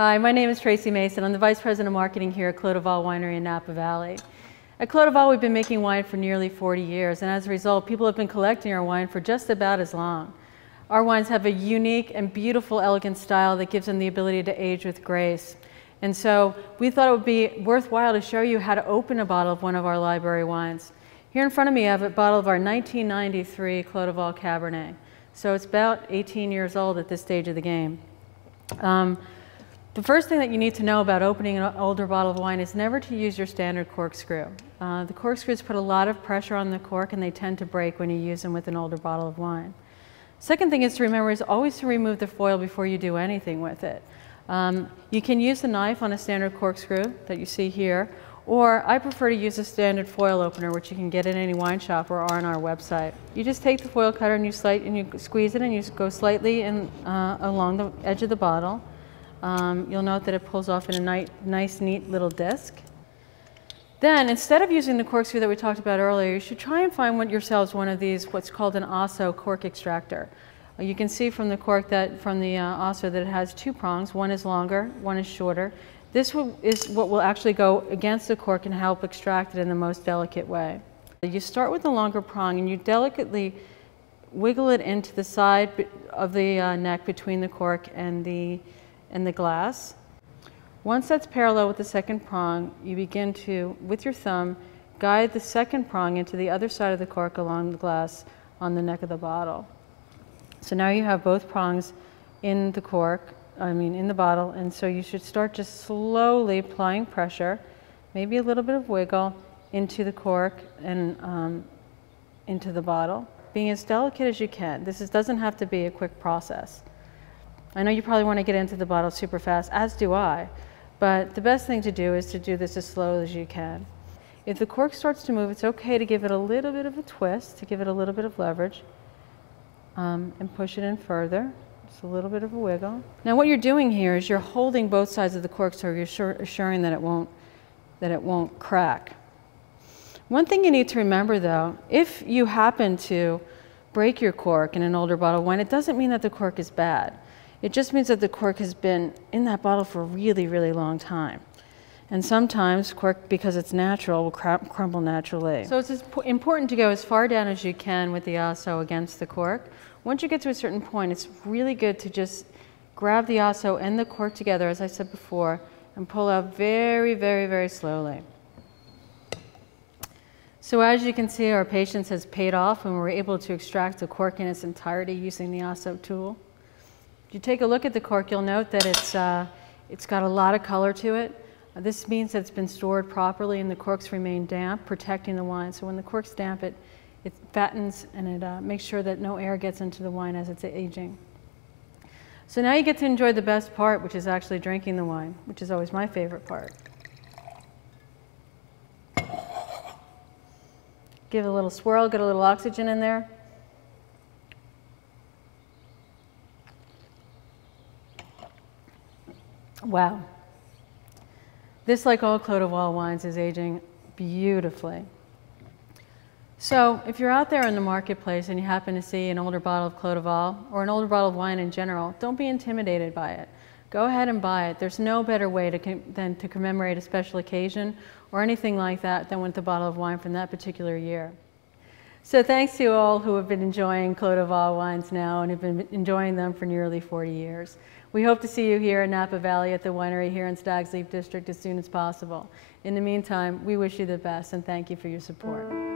Hi, my name is Tracy Mason. I'm the Vice President of Marketing here at Clos-de-Val Winery in Napa Valley. At Clos-de-Val, we've been making wine for nearly 40 years, and as a result, people have been collecting our wine for just about as long. Our wines have a unique and beautiful, elegant style that gives them the ability to age with grace. And so we thought it would be worthwhile to show you how to open a bottle of one of our library wines. Here in front of me, I have a bottle of our 1993 Clos-de-Val Cabernet. So it's about 18 years old at this stage of the game. The first thing that you need to know about opening an older bottle of wine is never to use your standard corkscrew. The corkscrews put a lot of pressure on the cork and they tend to break when you use them with an older bottle of wine. Second thing is to remember is always to remove the foil before you do anything with it. You can use the knife on a standard corkscrew that you see here, or I prefer to use a standard foil opener, which you can get at any wine shop or on our website. You just take the foil cutter and you squeeze it and you go slightly along the edge of the bottle. You'll note that it pulls off in a nice, neat little disc. Then, instead of using the corkscrew that we talked about earlier, you should try and find yourselves one of these, what's called an Osso cork extractor. You can see from the cork from the Osso that it has two prongs. One is longer, one is shorter. This is what will actually go against the cork and help extract it in the most delicate way. You start with the longer prong and you delicately wiggle it into the side of the neck between the cork and the glass. Once that's parallel with the second prong, you begin to, with your thumb, guide the second prong into the other side of the cork along the glass on the neck of the bottle. So now you have both prongs in the in the bottle, and so you should start just slowly applying pressure, maybe a little bit of wiggle into the cork and into the bottle, being as delicate as you can. This doesn't have to be a quick process. I know you probably want to get into the bottle super fast, as do I, but the best thing to do is to do this as slow as you can. If the cork starts to move, it's okay to give it a little bit of a twist, to give it a little bit of leverage, and push it in further. Just a little bit of a wiggle. Now what you're doing here is you're holding both sides of the cork so you're assuring that it won't crack. One thing you need to remember though, if you happen to break your cork in an older bottle of wine, it doesn't mean that the cork is bad. It just means that the cork has been in that bottle for a really, really long time. And sometimes cork, because it's natural, will crumble naturally. So it's important to go as far down as you can with the Osso against the cork. Once you get to a certain point, it's really good to just grab the Osso and the cork together, as I said before, and pull out very, very, very slowly. So as you can see, our patience has paid off when we were able to extract the cork in its entirety using the Osso tool. If you take a look at the cork, you'll note that it's got a lot of color to it. This means that it's been stored properly and the corks remain damp, protecting the wine. So when the cork's damp, it fattens and it makes sure that no air gets into the wine as it's aging. So now you get to enjoy the best part, which is actually drinking the wine, which is always my favorite part. Give it a little swirl, get a little oxygen in there. Wow. This, like all Clos-de-Val wines, is aging beautifully. So if you're out there in the marketplace and you happen to see an older bottle of Clos-de-Val or an older bottle of wine in general, don't be intimidated by it. Go ahead and buy it. There's no better way than to commemorate a special occasion or anything like that than with a bottle of wine from that particular year. So thanks to all who have been enjoying Clos-de-Val wines now and have been enjoying them for nearly 40 years. We hope to see you here in Napa Valley at the winery here in Stag's Leap District as soon as possible. In the meantime, we wish you the best and thank you for your support.